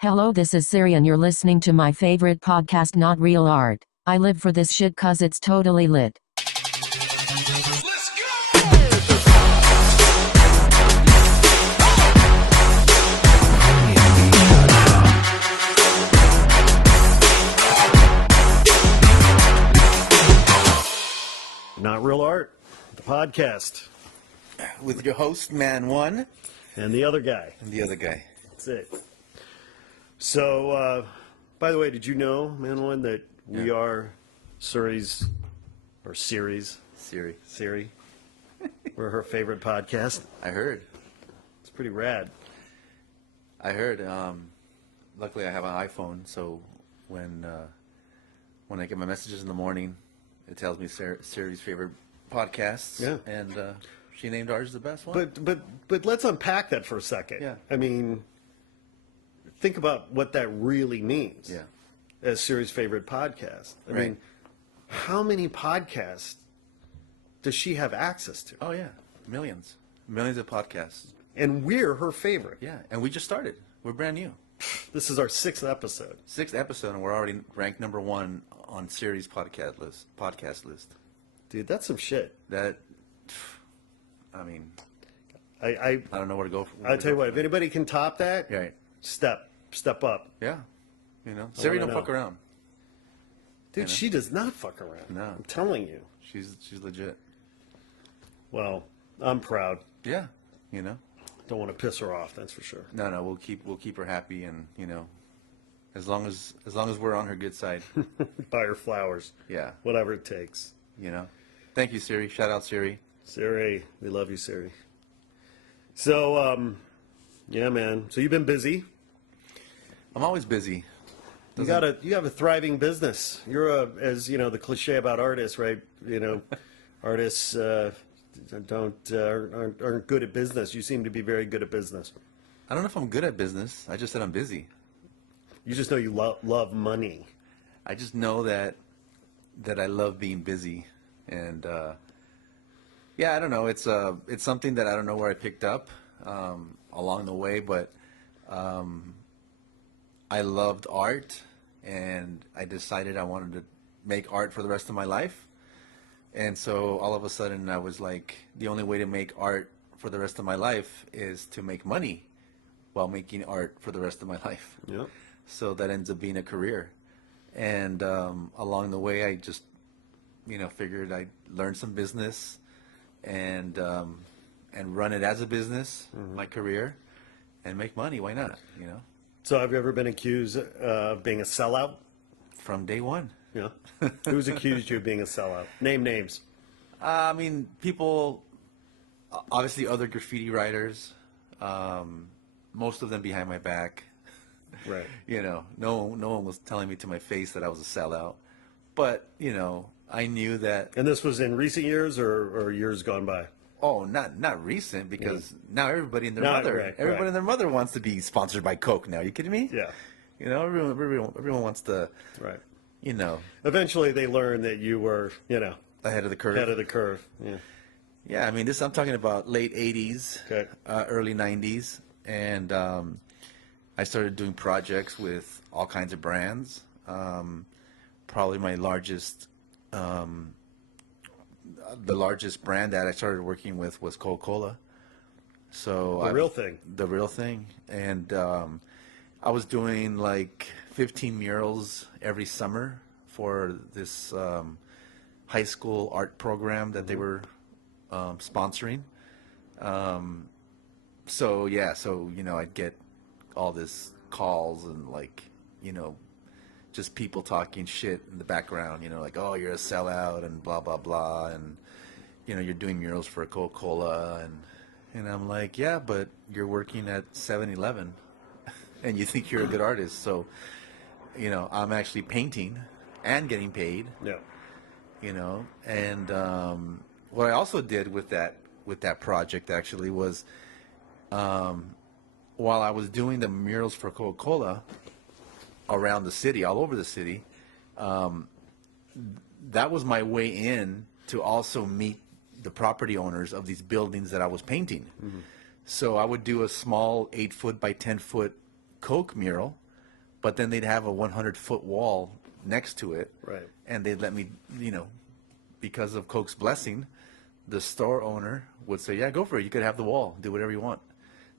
Hello, this is Siri and you're listening to my favorite podcast, Not Real Art. I live for this shit cause it's totally lit. Let's go! Not Real Art, the podcast. With your host, Man One. And the other guy. And the other guy. That's it. So, by the way, did you know, Man One, that we are Siri's, or Siri's? Siri. Siri. We're her favorite podcast. I heard. It's pretty rad. I heard. Luckily, I have an iPhone, so when I get my messages in the morning, it tells me Siri's favorite podcasts. Yeah. And she named ours the best one. But let's unpack that for a second. Yeah. I mean, think about what that really means. Yeah. As Siri's favorite podcast. I Right. mean, how many podcasts does she have access to? Oh, yeah. Millions. Millions of podcasts. And we're her favorite. Yeah. And we just started. We're brand new. This is our 6th episode. 6th episode, and we're already ranked number 1 on Siri's podcast list. Dude, that's some shit. That, I mean, I I don't know where to go. I'll tell you what, if anybody can top that, Right. step up. Yeah. You know, Siri wanna don't fuck know. around. Dude, I know. she does not fuck around. No. I'm telling you. She's legit. Well, I'm proud. Yeah. You know. Don't want to piss her off, that's for sure. No, we'll keep her happy, and you know, as long as we're on her good side. Buy her flowers. Yeah. Whatever it takes. You know. Thank you, Siri. Shout out, Siri. Siri, we love you, Siri. So, yeah, man. So you've been busy. I'm always busy. You have a thriving business. You're as you know, the cliche about artists, right? You know, artists aren't good at business. You seem to be very good at business. I don't know if I'm good at business. I just said I'm busy. You just know you love money. I just know that I love being busy, and yeah, I don't know. It's something that I don't know where I picked up along the way, but I loved art, and I decided I wanted to make art for the rest of my life. And so all of a sudden I was like, the only way to make art for the rest of my life is to make money while making art for the rest of my life. Yeah. So that ends up being a career. And along the way, I just, figured I'd learn some business and run it as a business, my career, and make money. Why not, So have you ever been accused of being a sellout? From day one. Yeah. Who's accused you of being a sellout? Name names. I mean, people, obviously other graffiti writers, most of them behind my back. Right. No one was telling me to my face that I was a sellout. But, I knew that. And this was in recent years or years gone by? Oh, not recent, because now everybody and their Not mother, right, everybody right. and their mother wants to be sponsored by Coke now. You kidding me? Yeah. Everyone wants to, Right. Eventually they learned that you were, ahead of the curve. ahead of the curve. Yeah. Yeah, I mean, I'm talking about late 80s, Okay. early 90s, and I started doing projects with all kinds of brands. Probably my largest, the largest brand that I started working with was Coca-Cola. So The real thing. The real thing, and I was doing like 15 murals every summer for this high school art program that they were sponsoring. So I'd get all this calls and just people talking shit in the background, like, oh, you're a sellout and blah blah blah, and you're doing murals for Coca-Cola, and I'm like, yeah, but you're working at 7-Eleven and you think you're a good artist, so I'm actually painting and getting paid. Yeah. And what I also did with that project actually was, while I was doing the murals for Coca-Cola around the city, all over the city, that was my way in to also meet the property owners of these buildings that I was painting. So I would do a small 8-foot by 10-foot Coke mural but then they'd have a 100-foot wall next to it. Right. And they'd let me, because of Coke's blessing, the store owner would say, yeah, go for it. You could have the wall. Do whatever you want.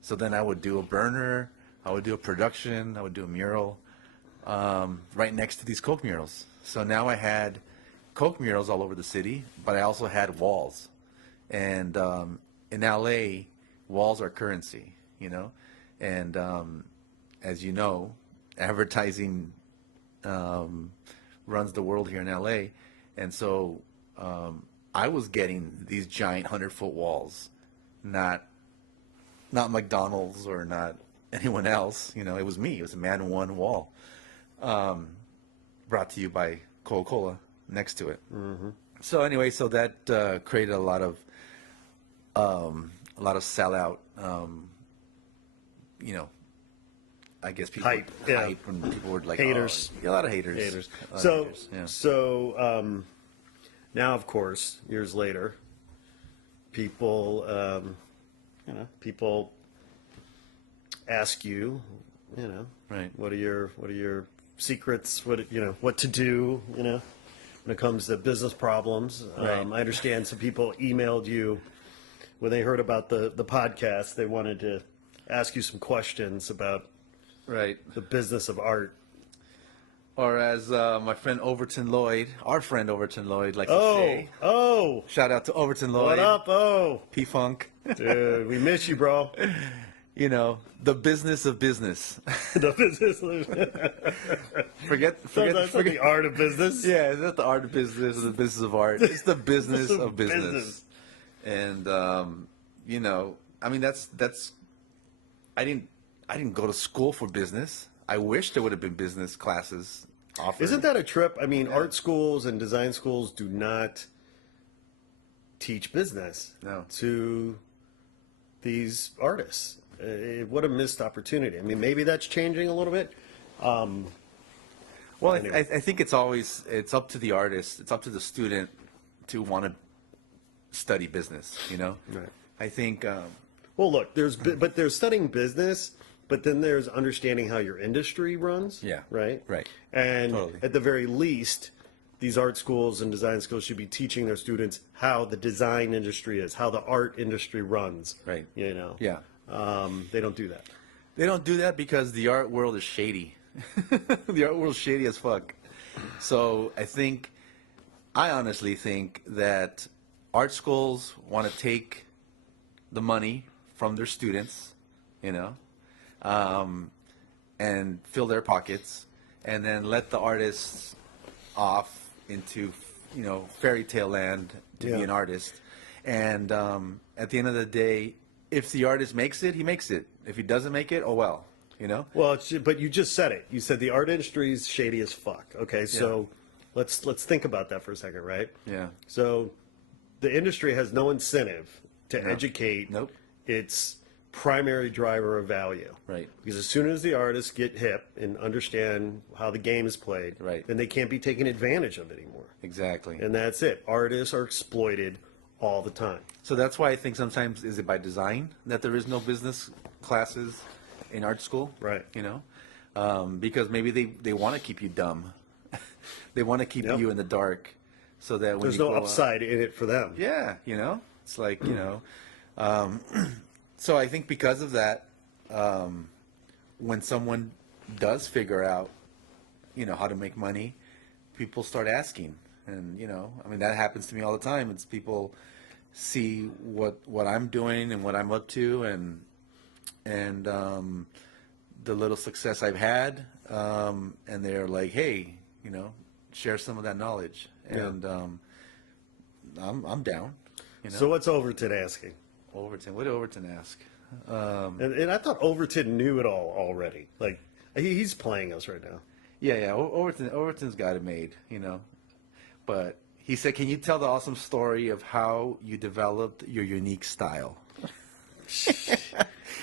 So then I would do a burner. I would do a production. I would do a mural right next to these Coke murals. So now I had Coke murals all over the city, but I also had walls. And in LA, walls are currency, And as you know, advertising runs the world here in LA. And so I was getting these giant 100-foot walls, not McDonald's or not anyone else. It was me. It was a Man One wall, brought to you by Coca-Cola next to it. Mm-hmm. So anyway, so that created a lot of sellout. I guess people Hype, and people were like haters. A lot of haters. Haters. A lot of So, haters, yeah. so now, of course, years later, people, people ask you, Right. what are your secrets? What to do? When it comes to business problems. Right. I understand some people emailed you when they heard about the podcast. They wanted to ask you some questions about Right. the business of art. Or as my friend Overton Loyd, our friend Overton Loyd, likes to Oh, say. Shout out to Overton Loyd. what up? Oh, P-Funk. dude, we miss you, bro. The business of business. The business. forget That's not the art of business. Yeah, it's not the art of business or the business of art. It's the business of business. business. And that's I didn't go to school for business. I wish there would have been business classes offered. Isn't that a trip? I mean, art schools and design schools do not teach business to these artists. What a missed opportunity. I mean, maybe that's changing a little bit. Well, anyway. I think it's up to the artist, it's up to the student to want to study business, Right. I think, Well, look, but there's studying business, but then there's understanding how your industry runs. Yeah. Right? Right. And Totally. at the very least, these art schools and design schools should be teaching their students how the design industry is, how the art industry runs. Right. Yeah. They don't do that. they don't do that because the art world is shady. The art world is shady as fuck. So I honestly think that art schools want to take the money from their students, and fill their pockets, and then let the artists off into, fairy tale land to be Yeah. an artist. And at the end of the day, if the artist makes it, he makes it. If he doesn't make it, oh well, Well, but you just said it. You said the art industry is shady as fuck. Okay, so let's think about that for a second, right? Yeah. So the industry has no incentive to educate Nope. its primary driver of value. Right. Because as soon as the artists get hip and understand how the game is played, Right. then they can't be taken advantage of anymore. Exactly. And that's it. Artists are exploited all the time. So that's why I think sometimes is it by design that there is no business classes in art school, Right. Because maybe they want to keep you dumb, they want to keep Yep. you in the dark, so that when There's you no go out- upside in it for them. yeah, it's like so I think because of that, when someone does figure out, how to make money, people start asking, and that happens to me all the time. It's people see what I'm doing and what I'm up to, and the little success I've had, and they're like, hey, share some of that knowledge, and I'm down. So what's Overton asking? Overton, what did Overton ask? And I thought Overton knew it all already. Like, he's playing us right now. Yeah. Overton's got it made, But he said, "Can you tell the awesome story of how you developed your unique style?"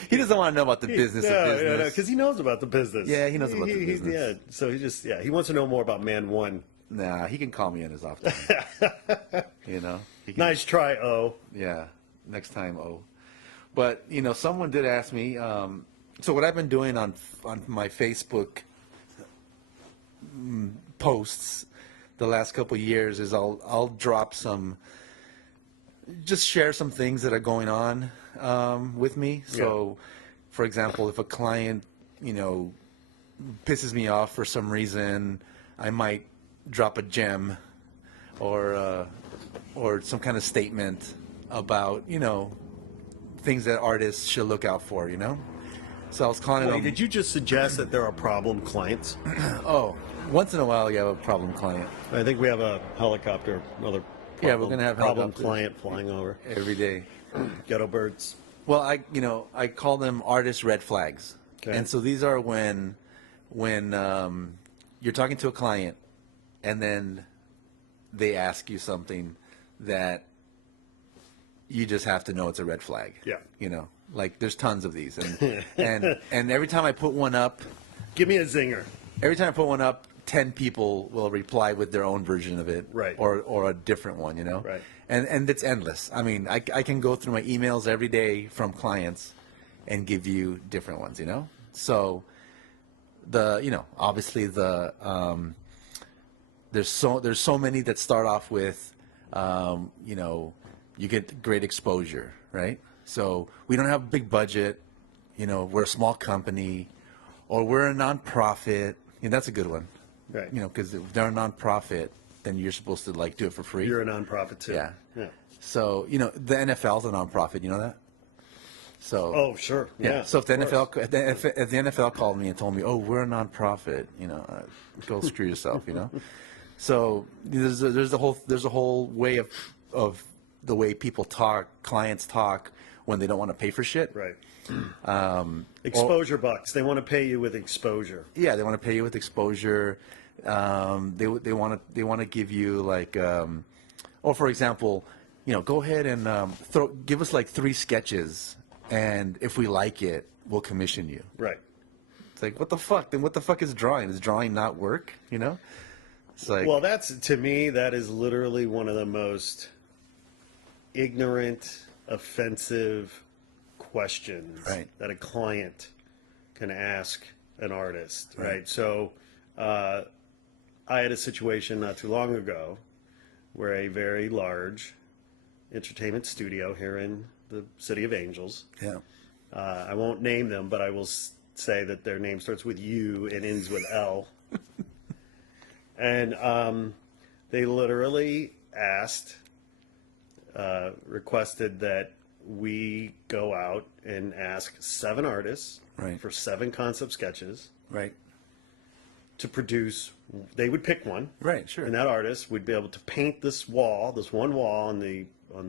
He doesn't want to know about the business of business. because he knows about the business. Yeah, he knows about the business. Yeah, so he wants to know more about Man One. Nah, he can call me in his off time. He can, Nice try, O. Yeah, next time, But someone did ask me. So what I've been doing on my Facebook posts the last couple of years is I'll drop some, just share some things that are going on with me. So, for example, if a client, you know, pisses me off for some reason, I might drop a gem or some kind of statement about, you know, things that artists should look out for, you know? So I was calling them. Did you just suggest that there are problem clients? Oh, once in a while you have a problem client. I think we have a helicopter, another Yeah, we're going to have problem helicopters client flying over. every day. Ghetto birds. Well, I call them artist red flags. Okay. And so these are when you're talking to a client and then they ask you something that you just have to know it's a red flag. Yeah. You know, like there's tons of these, and every time I put one up, Give me a zinger. every time I put one up, 10 people will reply with their own version of it, Right. or a different one, you know, Right. And it's endless. I mean, I can go through my emails every day from clients and give you different ones, you know. So obviously there's so many that start off with you get great exposure, right? So we don't have a big budget, we're a small company, or we're a nonprofit. That's a good one, Right. because if they're a nonprofit, then you're supposed to like do it for free. You're a nonprofit too. Yeah. Yeah. So the NFL's a nonprofit, you know that? So Oh, sure. Yeah. so if the of course. NFL, if the NFL called me and told me, "Oh, we're a nonprofit," go screw yourself, So there's a whole way of the way people talk, clients talk when they don't want to pay for shit. Right. Exposure bucks. They want to pay you with exposure. Yeah, they want to pay you with exposure. They want to give you like, or for example, go ahead and give us like 3 sketches, and if we like it, we'll commission you. Right. It's like, what the fuck? Then what the fuck is drawing? Does drawing not work? It's like, Well, to me, that is literally one of the most ignorant, offensive questions Right. that a client can ask an artist, right? So I had a situation not too long ago where a very large entertainment studio here in the City of Angels, yeah, I won't name them, but I will say that their name starts with U and ends with L. And they literally requested that we go out and ask 7 artists Right. for 7 concept sketches right, to produce. They would pick one, right, sure, and that artist would be able to paint this one wall on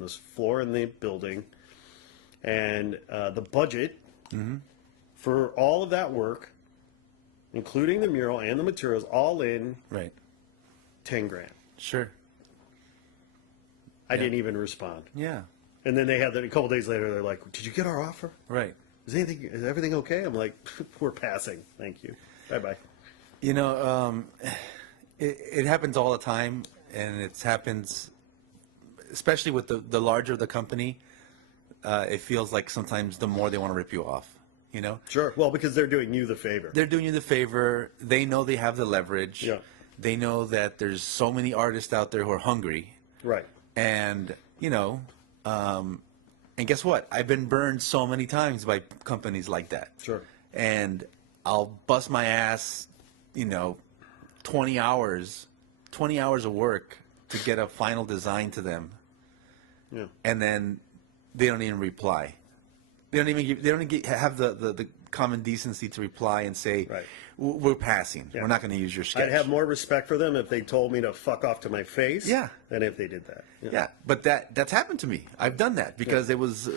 this floor in the building, and the budget for all of that work, including the mural and the materials, all in right, 10 grand. sure, I didn't even respond. yeah, And then they had that a couple days later. They're like, "Did you get our offer? right. Is everything okay?" I'm like, "We're passing. Thank you. Bye bye." It happens all the time, and it happens, especially with the larger the company. It feels like sometimes the more they want to rip you off, Sure. Well, because they're doing you the favor. They're doing you the favor. They know they have the leverage. Yeah. They know that there's so many artists out there who are hungry. Right. And, and guess what? I've been burned so many times by companies like that. Sure. And I'll bust my ass, 20 hours of work to get a final design to them. Yeah. And then they don't even reply. They don't even have the common decency to reply and say, Right. We're passing. Yeah. We're not going to use your sketch. I'd have more respect for them if they told me to fuck off to my face. Yeah. Than if they did that. Yeah, but that's happened to me. I've done that because it was,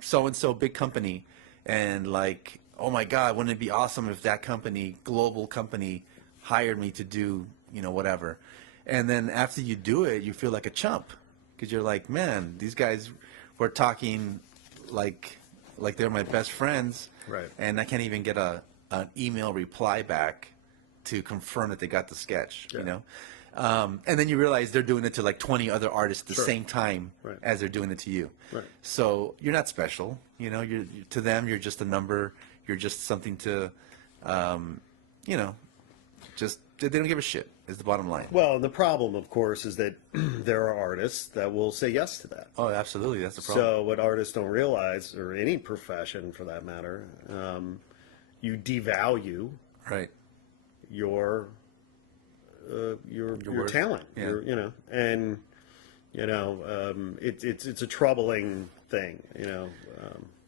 so-and-so big company, and like, oh my God, wouldn't it be awesome if that company, global company, hired me to do, whatever. And then after you do it, you feel like a chump because you're like, man, these guys were talking like they're my best friends, Right. and I can't even get an email reply back to confirm that they got the sketch, Yeah. And then you realize they're doing it to like 20 other artists at the Sure. same time Right. as they're doing it to you. Right. So you're not special, to them, you're just a number. You're just something to, Just they don't give a shit. Is the bottom line. Well, the problem, of course, is that there are artists that will say yes to that. Oh, absolutely, that's the problem. So what artists don't realize, or any profession for that matter, you devalue Right. your worth. talent. Yeah. It's a troubling thing.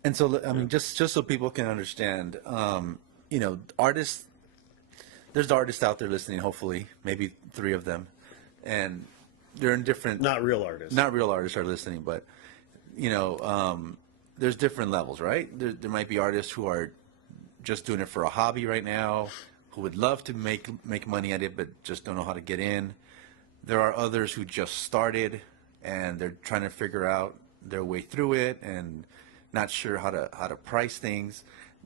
And so, I mean, just so people can understand, artists. There's artists out there listening. Hopefully, maybe 3 of them, and they're in different. Not real artists. Not real artists are listening, but there's different levels, right? There might be artists who are just doing it for a hobby right now, who would love to make money at it, but just don't know how to get in. There are others who just started and they're trying to figure out their way through it and not sure how to price things.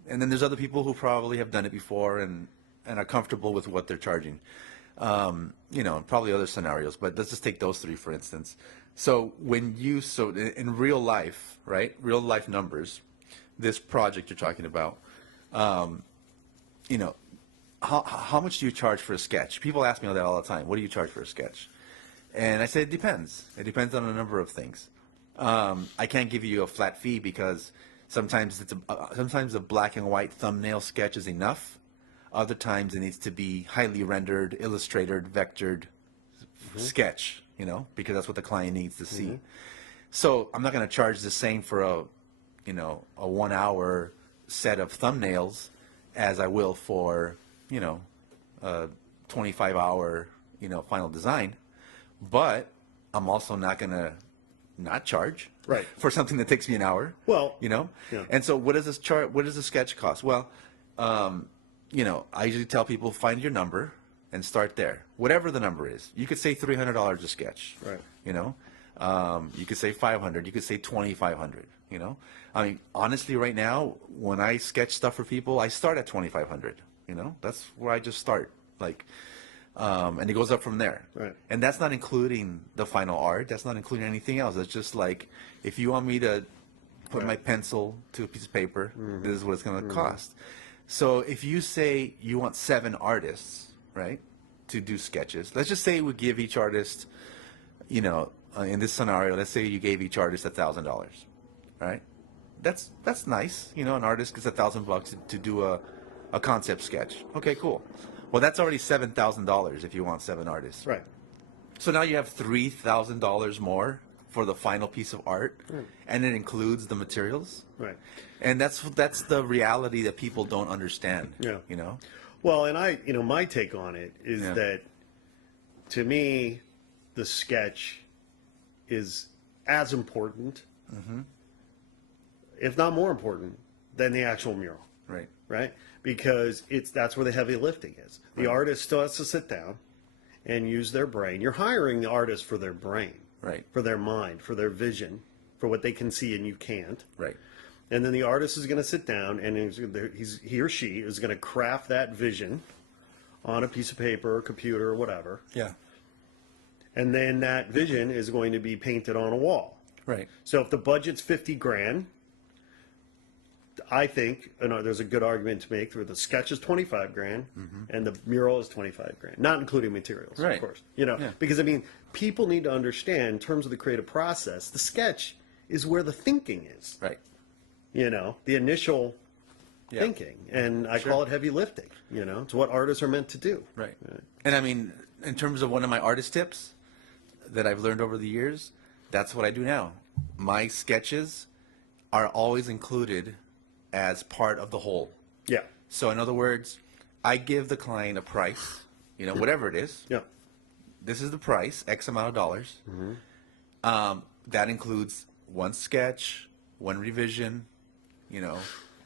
And then there's other people who probably have done it before and are comfortable with what they're charging. Probably other scenarios, but let's just take those 3 for instance. So in real life, right? Real life numbers, this project you're talking about, how much do you charge for a sketch? People ask me that all the time. What do you charge for a sketch? And I say it depends. It depends on a number of things. I can't give you a flat fee because sometimes a black and white thumbnail sketch is enough. Other times it needs to be highly rendered, illustrated, vectored sketch, because that's what the client needs to see. So I'm not going to charge the same for a 1 hour set of thumbnails as I will for, a 25-hour, final design. But I'm also not going to not charge for something that takes me an hour. Well, Yeah. And so what does the sketch cost? Well, I usually tell people find your number and start there. Whatever the number is. You could say $300 a sketch. Right. You could say $500. You could say $2,500. I mean, honestly, right now, when I sketch stuff for people, I start at $2,500. That's where I just start. And it goes up from there. Right. And that's not including the final art. That's not including anything else. It's just like, if you want me to put my pencil to a piece of paper, this is what it's going to cost. So if you say you want 7 artists, right, to do sketches, let's just say we give each artist, in this scenario, let's say you gave each artist $1,000, right? That's nice. An artist gets $1,000 to do a concept sketch. Okay, cool. Well, that's already $7,000 if you want 7 artists. Right. So now you have $3,000 more for the final piece of art, and it includes the materials. Right. And that's the reality that people don't understand. Yeah. You know. Well, and my take on it is that, to me, the sketch is as important, if not more important, than the actual mural. Right. Right? Because that's where the heavy lifting is. The artist still has to sit down and use their brain. You're hiring the artist for their brain. Right. For their mind, for their vision, for what they can see and you can't. Right. And then the artist is going to sit down and he or she is going to craft that vision on a piece of paper or computer or whatever. Yeah. And then that vision is going to be painted on a wall. Right. So if the budget's $50,000, I think there's a good argument to make where the sketch is $25,000 and the mural is $25,000, not including materials, Right. of course. Because people need to understand in terms of the creative process, the sketch is where the thinking is. Right. The initial thinking, and I call it heavy lifting. It's what artists are meant to do. Right. And I mean, in terms of one of my artist tips that I've learned over the years, that's what I do now. My sketches are always included as part of the whole. Yeah. So in other words, I give the client a price, whatever it is. Yeah. This is the price, X amount of dollars. That includes one sketch, one revision,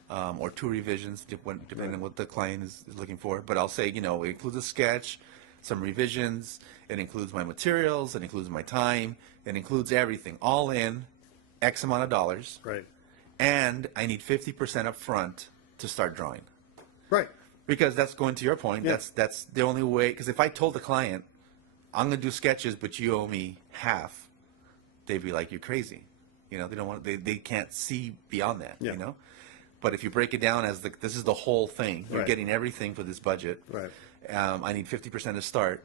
or 2 revisions, depending on what the client is looking for. But I'll say, it includes a sketch, some revisions, it includes my materials, it includes my time, it includes everything, all in X amount of dollars. Right. And I need 50% up front to start drawing. Right. Because that's going to your point. Yeah. That's the only way. Because if I told the client, I'm going to do sketches, but you owe me half, they'd be like, you're crazy. They don't want. They can't see beyond that. Yeah. But if you break it down as this is the whole thing, you're Right. getting everything for this budget. Right. I need 50% to start.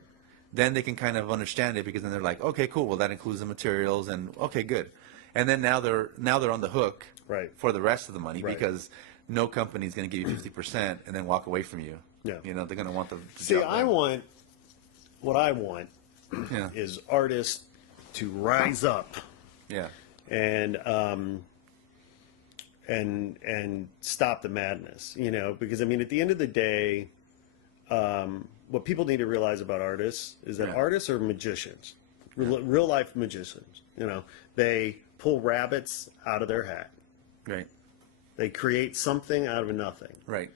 Then they can kind of understand it because then they're like, okay, cool. Well, that includes the materials and okay, good. And then now they're on the hook Right. for the rest of the money Right. because no company is going to give you 50% and then walk away from you. Yeah. You know, they're going to want the See, job I done. want what I want Yeah. is artists to rise up Yeah. and stop the madness, you know, because I mean, at the end of the day, what people need to realize about artists is that Yeah. artists are magicians, real life magicians. You know, they pull rabbits out of their hat. Right. They create something out of nothing, Right.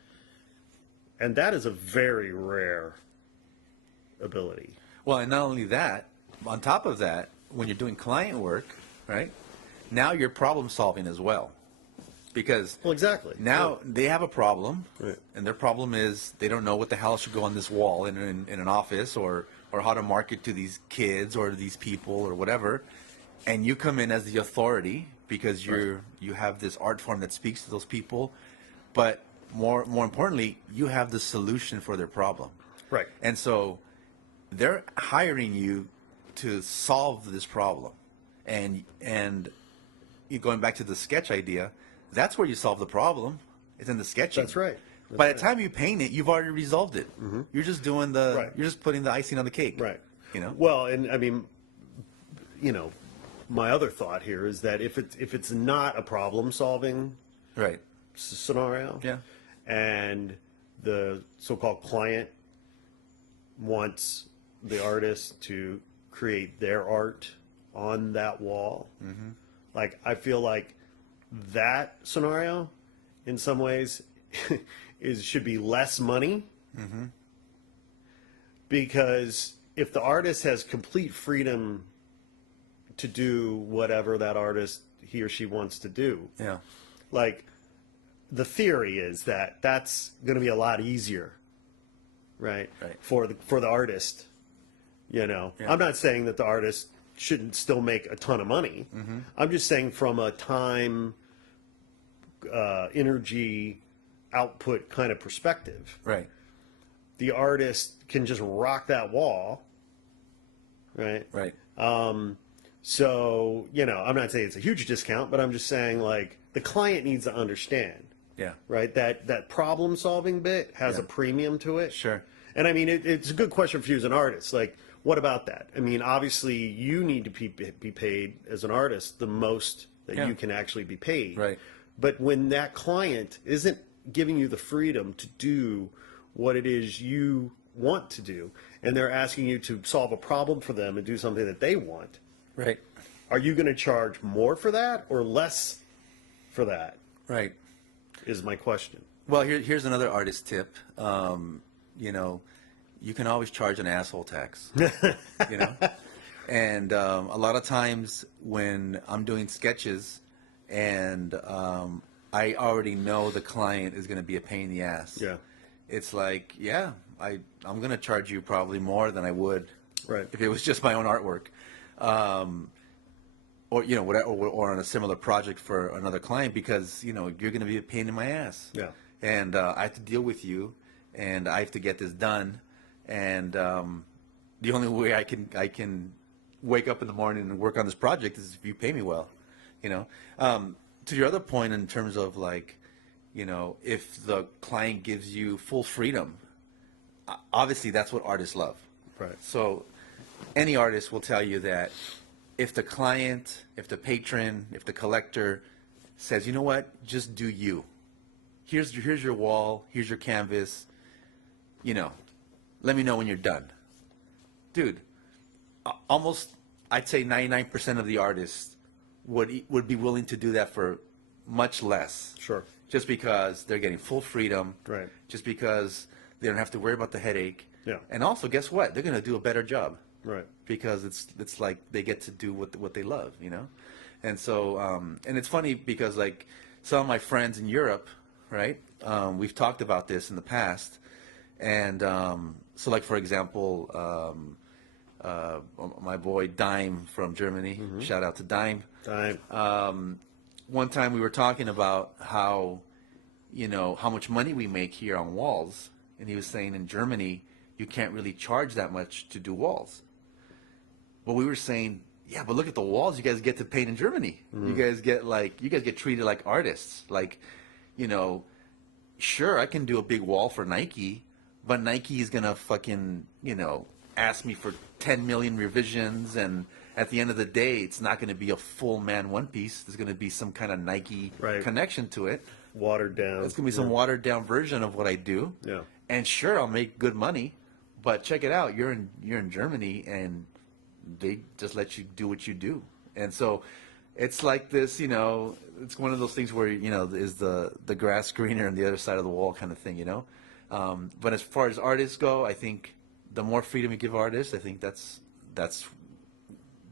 and that is a very rare ability. Well, and not only that, on top of that, when you're doing client work, right, now you're problem solving as well. Because Well, exactly. now they have a problem, Right. and their problem is they don't know what the hell should go on this wall in an office or how to market to these kids or these people or whatever. And you come in as the authority because you have this art form that speaks to those people. But more importantly, you have the solution for their problem. Right. And so they're hiring you to solve this problem. And you going back to the sketch idea, that's where you solve the problem. It's in the sketching. That's right. By the time you paint it, you've already resolved it. You're just doing Right. you're just putting the icing on the cake. Right. You know? Well, and I mean, you know, my other thought here is that if it's not a problem solving Right. scenario, Yeah. and the so-called client wants the artist to create their art on that wall, like I feel like that scenario, in some ways, should be less money, because if the artist has complete freedom to do whatever that artist he or she wants to do, Yeah. like the theory is that that's going to be a lot easier, right? Right. For the artist, you know. Yeah. I'm not saying that the artist shouldn't still make a ton of money. I'm just saying from a time, energy, output kind of perspective, Right. the artist can just rock that wall, right? Right. So, you know, I'm not saying it's a huge discount, but I'm just saying, like, the client needs to understand, Yeah. right? That problem solving bit has Yeah. a premium to it. Sure. And I mean, it's a good question for you as an artist. Like, what about that? I mean, obviously, you need to be paid as an artist the most that Yeah. you can actually be paid. Right. But when that client isn't giving you the freedom to do what it is you want to do, and they're asking you to solve a problem for them and do something that they want, Right. are you going to charge more for that or less for that? Right. Is my question. Well, here's another artist tip. You know, you can always charge an asshole tax. You know, and a lot of times when I'm doing sketches, and I already know the client is going to be a pain in the ass. Yeah. It's like, yeah, I'm going to charge you probably more than I would Right. if it was just my own artwork. Or you know, whatever, or on a similar project for another client, because you know you're going to be a pain in my ass. Yeah. And I have to deal with you, and I have to get this done. And the only way I can wake up in the morning and work on this project is if you pay me well. You know. To your other point in terms of like, you know, if the client gives you full freedom, obviously that's what artists love. Right. So any artist will tell you that if the client, if the patron, if the collector says, you know what, just do you. Here's your wall, here's your canvas, you know, let me know when you're done. Dude, almost, I'd say 99% of the artists would be willing to do that for much less. Sure. Just because they're getting full freedom. Right. Just because they don't have to worry about the headache. Yeah. And also, guess what? They're going to do a better job. Right. Because it's like they get to do what they love, you know? And so, and it's funny because like some of my friends in Europe, right? We've talked about this in the past. And so like, for example, my boy Dime from Germany, shout out to Dime. Time. One time we were talking about how you know, how much money we make here on walls. And he was saying in Germany, you can't really charge that much to do walls. But we were saying, yeah, but look at the walls you guys get to paint in Germany. You guys get treated like artists. Like, you know, sure, I can do a big wall for Nike, but Nike is gonna fucking, you know, ask me for 10 million revisions, and at the end of the day, it's not gonna be a full Man One piece. There's gonna be some kind of Nike connection to it. Watered down. It's gonna be some watered down version of what I do. Yeah. And sure, I'll make good money, but check it out. You're in Germany, and they just let you do what you do. And so it's like this, you know, it's one of those things where, you know, is the grass greener on the other side of the wall kind of thing, you know. But as far as artists go, I think the more freedom you give artists, I think that's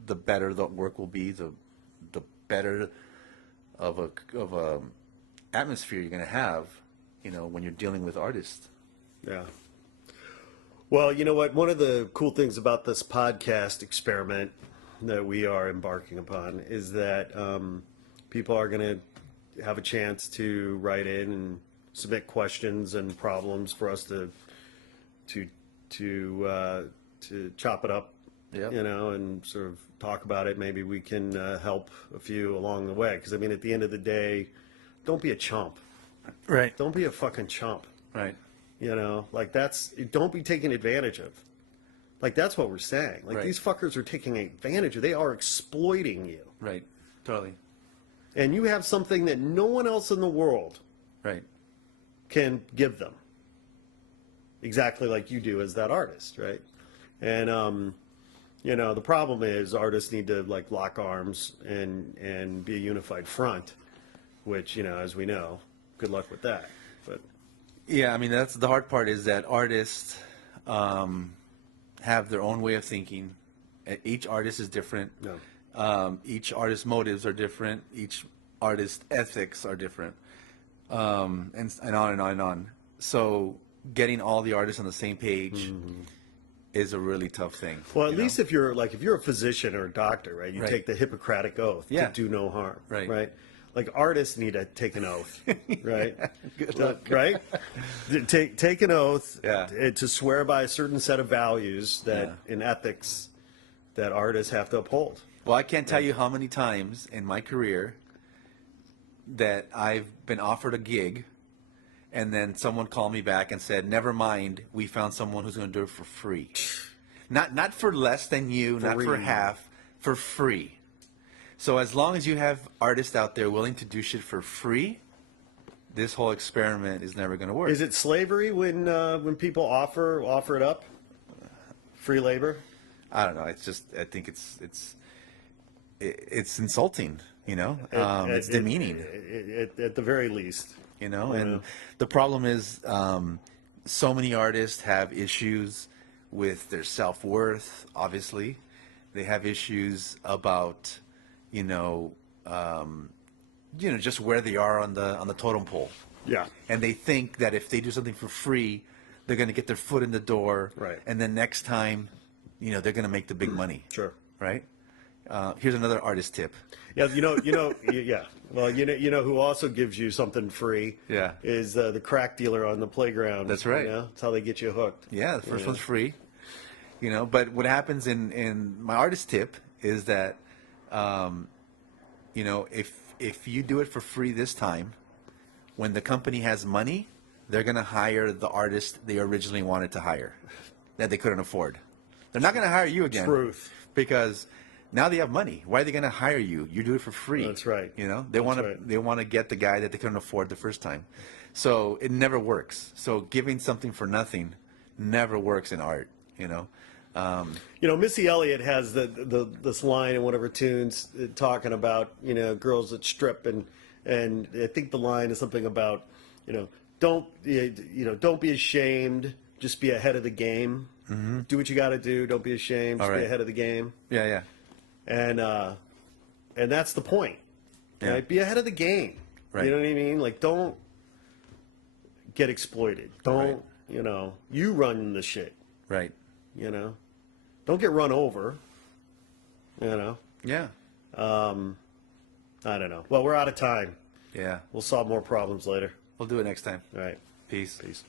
the better the work will be, the better of a atmosphere you're going to have, you know, when you're dealing with artists. Yeah. Well, you know what? One of the cool things about this podcast experiment that we are embarking upon is that people are going to have a chance to write in and submit questions and problems for us to chop it up, you know, and sort of talk about it. Maybe we can help a few along the way. Because I mean, at the end of the day, don't be a chump. Right. Don't be a fucking chump. Right. You know, like don't be taken advantage of. Like that's what we're saying. Like these fuckers are taking advantage of. They are exploiting you. Right. Totally. And you have something that no one else in the world can give them. Exactly like you do as that artist, right? And you know, the problem is artists need to like lock arms and be a unified front, which, you know, as we know, good luck with that. But yeah, I mean, that's the hard part, is that artists have their own way of thinking. Each artist is different. No. Each artist's motives are different. Each artist's ethics are different, and on and on and on. So getting all the artists on the same page is a really tough thing. Well, at least if you're a physician or a doctor, right? You take the Hippocratic oath to do no harm, right? Like artists need to take an oath, right? Good luck. Right? Take an oath to swear by a certain set of values that in ethics that artists have to uphold. Well, I can't tell you how many times in my career that I've been offered a gig, and then someone called me back and said, "Never mind, we found someone who's going to do it for free. Not for less than you, not for half, for free." So as long as you have artists out there willing to do shit for free, this whole experiment is never going to work. Is it slavery when people offer it up? Free labor? I don't know. It's just, I think it's insulting, you know. It's demeaning. At the very least. You know, and the problem is so many artists have issues with their self-worth, obviously. They have issues about, just where they are on the totem pole. Yeah. And they think that if they do something for free, they're going to get their foot in the door. Right. And then next time, they're going to make the big money. Sure. Right? Here's another artist tip. Yeah, yeah. Well, who also gives you something free? Yeah. Is the crack dealer on the playground. That's right. That's how they get you hooked. Yeah, the first one's free. But what happens in my artist tip is that, if you do it for free this time, when the company has money, they're going to hire the artist they originally wanted to hire that they couldn't afford. They're not going to hire you again. Truth. Because now they have money. Why are they going to hire you? You do it for free. That's right. They want to get the guy that they couldn't afford the first time. So it never works. So giving something for nothing never works in art. Missy Elliott has this line in one of her tunes talking about girls that strip, and I think the line is something about don't be ashamed, just be ahead of the game. Mm-hmm. Do what you got to do. Don't be ashamed. Just be ahead of the game. Yeah. And that's the point. Yeah. Right? Be ahead of the game. Right. You know what I mean? Like, don't get exploited. Don't you run the shit. Right. Don't get run over. Yeah. I don't know. Well, we're out of time. Yeah. We'll solve more problems later. We'll do it next time. All right. Peace. Peace.